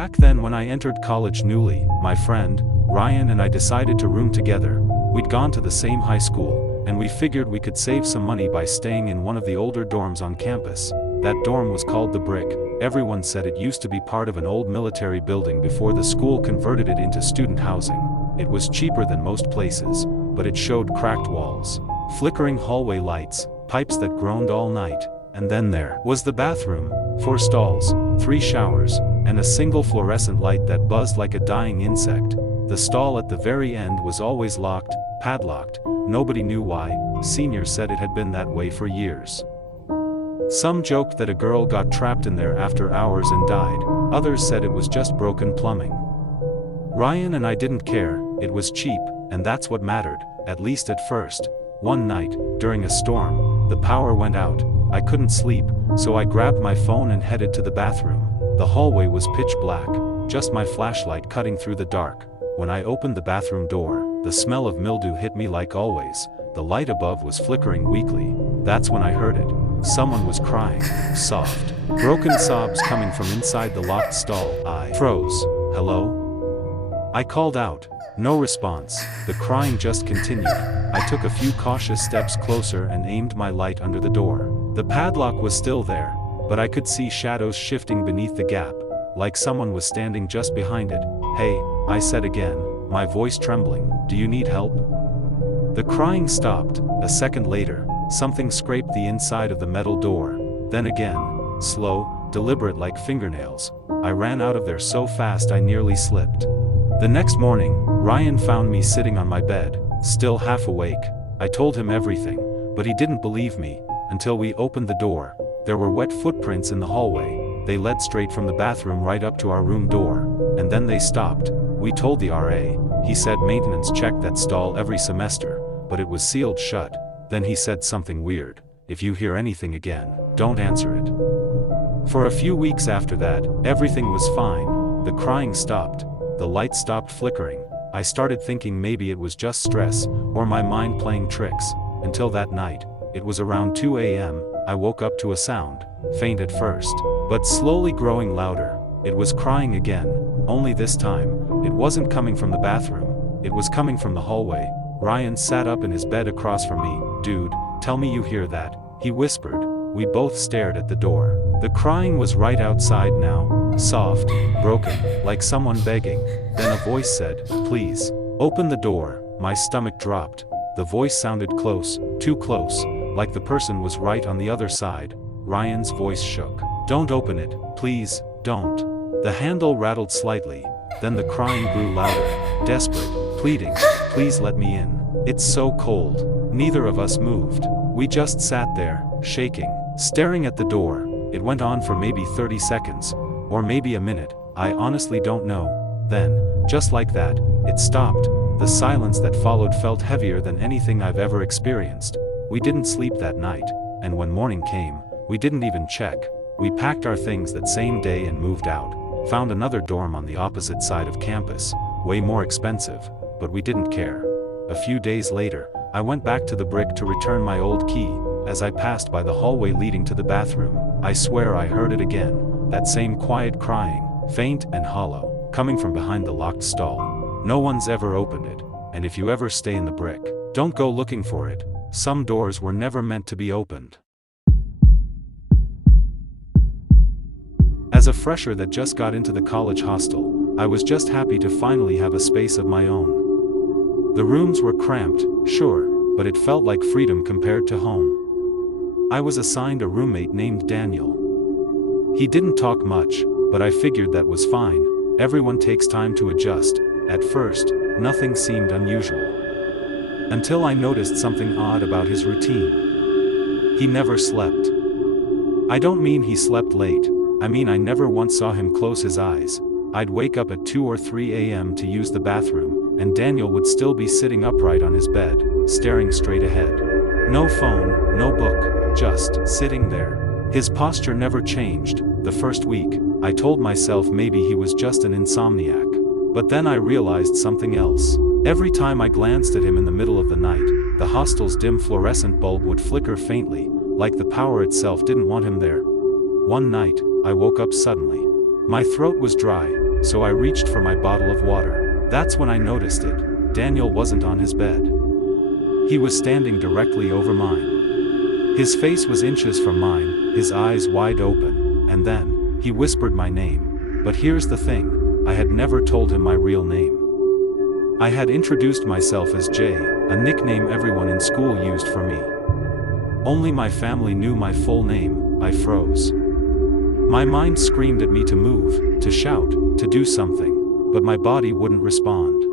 Back then when I entered college newly, my friend, Ryan and I decided to room together. We'd gone to the same high school, and we figured we could save some money by staying in one of the older dorms on campus. That dorm was called the Brick. Everyone said it used to be part of an old military building before the school converted it into student housing. It was cheaper than most places, but it showed cracked walls, flickering hallway lights, pipes that groaned all night. And then there was the bathroom, 4 stalls, 3 showers, and a single fluorescent light that buzzed like a dying insect. The stall at the very end was always locked, padlocked. Nobody knew why. Seniors said it had been that way for years. Some joked that a girl got trapped in there after hours and died. Others said it was just broken plumbing. Ryan and I didn't care. It was cheap, and that's what mattered, at least at first. One night, during a storm, the power went out. I couldn't sleep, so I grabbed my phone and headed to the bathroom. The hallway was pitch black, just my flashlight cutting through the dark. When I opened the bathroom door, the smell of mildew hit me like always. The light above was flickering weakly. That's when I heard it. Someone was crying, soft, broken sobs coming from inside the locked stall. I froze. Hello? I called out. No response. The crying just continued. I took a few cautious steps closer and aimed my light under the door. The padlock was still there, but I could see shadows shifting beneath the gap, like someone was standing just behind it. Hey, I said again, my voice trembling, do you need help? The crying stopped. A second later, something scraped the inside of the metal door. Then again, slow, deliberate like fingernails. I ran out of there so fast I nearly slipped. The next morning, Ryan found me sitting on my bed, still half awake. I told him everything, but he didn't believe me, until we opened the door. There were wet footprints in the hallway. They led straight from the bathroom right up to our room door, and then they stopped. We told the RA. He said maintenance checked that stall every semester, but it was sealed shut. Then he said something weird. If you hear anything again, don't answer it. For a few weeks after that, everything was fine. The crying stopped. The light stopped flickering. I started thinking maybe it was just stress, or my mind playing tricks, until that night. It was around 2 a.m., I woke up to a sound, faint at first, but slowly growing louder. It was crying again, only this time, it wasn't coming from the bathroom, it was coming from the hallway. Ryan sat up in his bed across from me. Dude, tell me you hear that, he whispered. We both stared at the door. The crying was right outside now, soft, broken, like someone begging. Then a voice said, please, open the door. My stomach dropped. The voice sounded close, too close, like the person was right on the other side. Ryan's voice shook. Don't open it, please, don't. The handle rattled slightly, then the crying grew louder, desperate, pleading, please let me in. It's so cold. Neither of us moved. We just sat there, shaking, staring at the door. It went on for maybe 30 seconds, or maybe a minute, I honestly don't know. Then, just like that, it stopped. The silence that followed felt heavier than anything I've ever experienced. We didn't sleep that night, and when morning came, we didn't even check. We packed our things that same day and moved out. Found another dorm on the opposite side of campus, way more expensive, but we didn't care. A few days later, I went back to the Brick to return my old key. As I passed by the hallway leading to the bathroom, I swear I heard it again. That same quiet crying, faint and hollow, coming from behind the locked stall. No one's ever opened it, and if you ever stay in the Brick, don't go looking for it. Some doors were never meant to be opened. As a fresher that just got into the college hostel, I was just happy to finally have a space of my own. The rooms were cramped, sure, but it felt like freedom compared to home. I was assigned a roommate named Daniel. He didn't talk much, but I figured that was fine. Everyone takes time to adjust. At first, nothing seemed unusual. Until I noticed something odd about his routine. He never slept. I don't mean he slept late, I mean I never once saw him close his eyes. I'd wake up at 2 or 3 a.m. to use the bathroom, and Daniel would still be sitting upright on his bed, staring straight ahead. No phone, no book, just sitting there. His posture never changed. The first week, I told myself maybe he was just an insomniac. But then I realized something else. Every time I glanced at him in the middle of the night, the hostel's dim fluorescent bulb would flicker faintly, like the power itself didn't want him there. One night, I woke up suddenly. My throat was dry, so I reached for my bottle of water. That's when I noticed it. Daniel wasn't on his bed. He was standing directly over mine. His face was inches from mine, his eyes wide open, and then, he whispered my name. But here's the thing, I had never told him my real name. I had introduced myself as Jay, a nickname everyone in school used for me. Only my family knew my full name. I froze. My mind screamed at me to move, to shout, to do something, but my body wouldn't respond.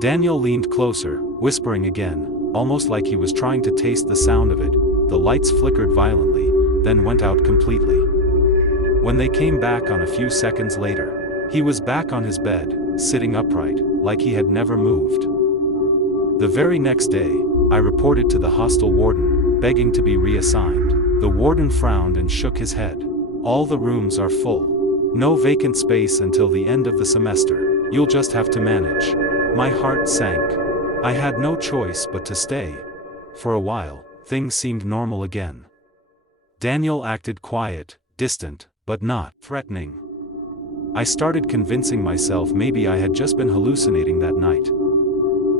Daniel leaned closer, whispering again, almost like he was trying to taste the sound of it. The lights flickered violently, then went out completely. When they came back on a few seconds later, he was back on his bed, sitting upright, like he had never moved. The very next day, I reported to the hostel warden, begging to be reassigned. The warden frowned and shook his head. All the rooms are full. No vacant space until the end of the semester. You'll just have to manage. My heart sank. I had no choice but to stay. For a while, things seemed normal again. Daniel acted quiet, distant, but not threatening. I started convincing myself maybe I had just been hallucinating that night.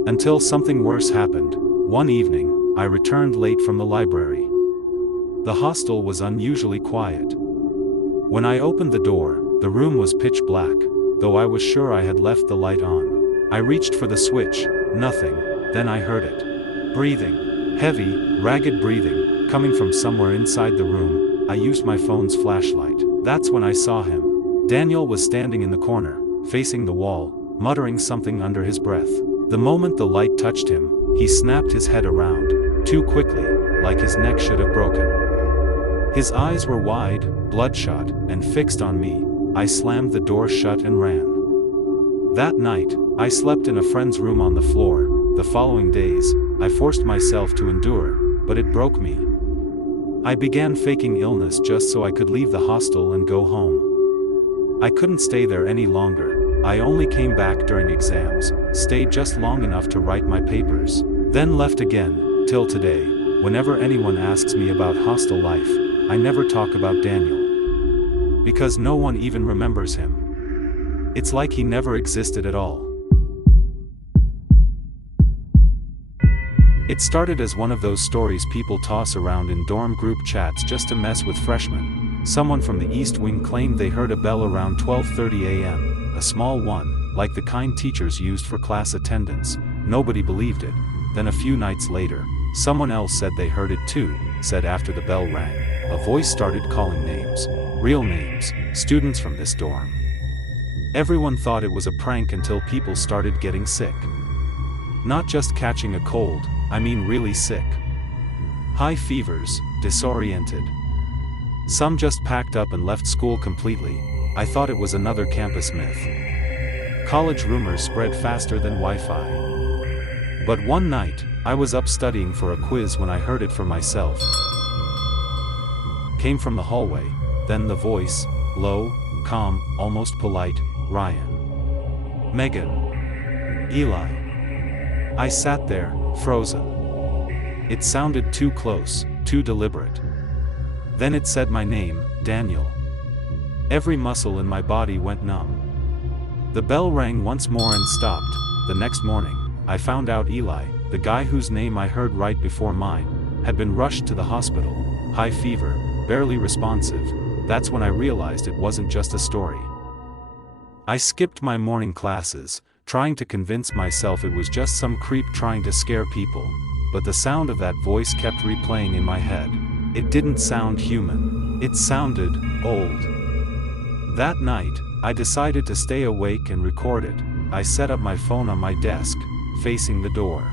Until something worse happened. One evening, I returned late from the library. The hostel was unusually quiet. When I opened the door, the room was pitch black, though I was sure I had left the light on. I reached for the switch, nothing, then I heard it. Breathing. Heavy, ragged breathing, coming from somewhere inside the room. I used my phone's flashlight. That's when I saw him. Daniel was standing in the corner, facing the wall, muttering something under his breath. The moment the light touched him, he snapped his head around, too quickly, like his neck should have broken. His eyes were wide, bloodshot, and fixed on me. I slammed the door shut and ran. That night, I slept in a friend's room on the floor. The following days, I forced myself to endure, but it broke me. I began faking illness just so I could leave the hostel and go home. I couldn't stay there any longer. I only came back during exams, stayed just long enough to write my papers, then left again, till today. Whenever anyone asks me about hostel life, I never talk about Daniel. Because no one even remembers him. It's like he never existed at all. It started as one of those stories people toss around in dorm group chats just to mess with freshmen. Someone from the East Wing claimed they heard a bell around 12:30 a.m., a small one, like the kind teachers used for class attendance. Nobody believed it. Then a few nights later, someone else said they heard it too, said after the bell rang, a voice started calling names. Real names, students from this dorm. Everyone thought it was a prank until people started getting sick. Not just catching a cold, I mean really sick. High fevers, disoriented. Some just packed up and left school completely. I thought it was another campus myth. College rumors spread faster than Wi-Fi. But one night, I was up studying for a quiz when I heard it for myself. Came from the hallway, then the voice, low, calm, almost polite, Ryan. Megan. Eli. I sat there, frozen. It sounded too close, too deliberate. Then it said my name, Daniel. Every muscle in my body went numb. The bell rang once more and stopped. The next morning, I found out Eli, the guy whose name I heard right before mine, had been rushed to the hospital. High fever, barely responsive. That's when I realized it wasn't just a story. I skipped my morning classes, trying to convince myself it was just some creep trying to scare people, but the sound of that voice kept replaying in my head. It didn't sound human. It sounded old. That night, I decided to stay awake and record it. I set up my phone on my desk, facing the door.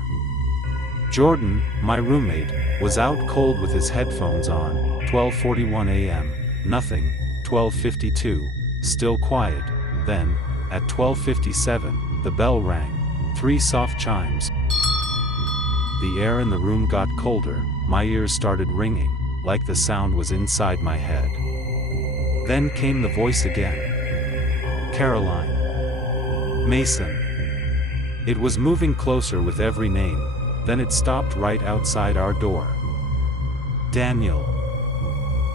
Jordan, my roommate, was out cold with his headphones on. 12:41 a.m. Nothing. 12:52. Still quiet. Then, at 12:57, the bell rang. 3 soft chimes. The air in the room got colder, my ears started ringing, like the sound was inside my head. Then came the voice again. Caroline. Mason. It was moving closer with every name, then it stopped right outside our door. Daniel.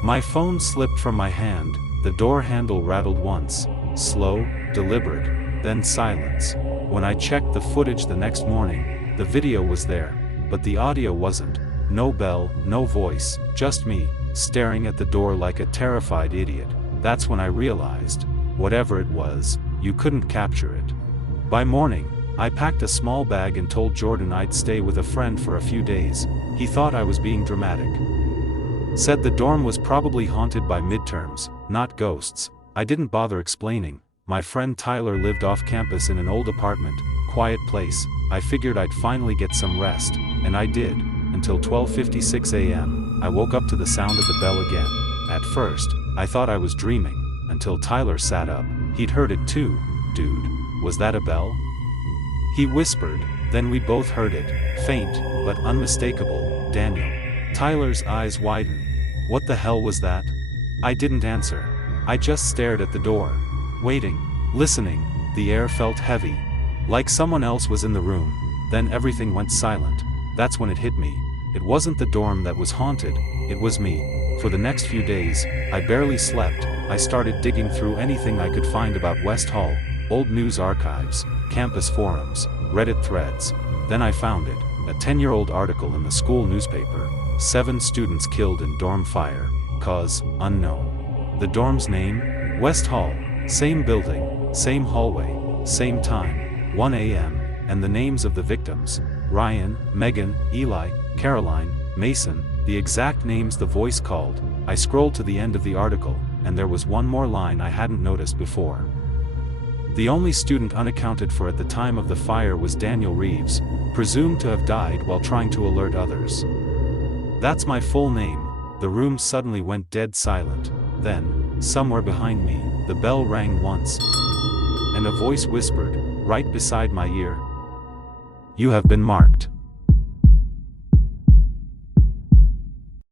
My phone slipped from my hand, the door handle rattled once, slow, deliberate, then silence. When I checked the footage the next morning, the video was there, but the audio wasn't. No bell, no voice, just me, staring at the door like a terrified idiot. That's when I realized, whatever it was, you couldn't capture it. By morning, I packed a small bag and told Jordan I'd stay with a friend for a few days. He thought I was being dramatic. Said the dorm was probably haunted by midterms, not ghosts. I didn't bother explaining. My friend Tyler lived off campus in an old apartment, quiet place. I figured I'd finally get some rest, and I did. Until 12:56 a.m., I woke up to the sound of the bell again. At first, I thought I was dreaming, until Tyler sat up. He'd heard it too. Dude, was that a bell? He whispered, then we both heard it, faint, but unmistakable. Daniel. Tyler's eyes widened. What the hell was that? I didn't answer. I just stared at the door. Waiting. Listening. The air felt heavy. Like someone else was in the room. Then everything went silent. That's when it hit me. It wasn't the dorm that was haunted, it was me. For the next few days, I barely slept. I started digging through anything I could find about West Hall, old news archives, campus forums, Reddit threads. Then I found it, a 10-year-old article in the school newspaper. 7 students killed in dorm fire, cause unknown. The dorm's name? West Hall. Same building, same hallway, same time, 1 a.m., and the names of the victims: Ryan, Megan, Eli, Caroline, Mason, the exact names the voice called. I scrolled to the end of the article, and there was one more line I hadn't noticed before. The only student unaccounted for at the time of the fire was Daniel Reeves, presumed to have died while trying to alert others. That's my full name. The room suddenly went dead silent. Then, somewhere behind me, the bell rang once, and a voice whispered, right beside my ear, "You have been marked."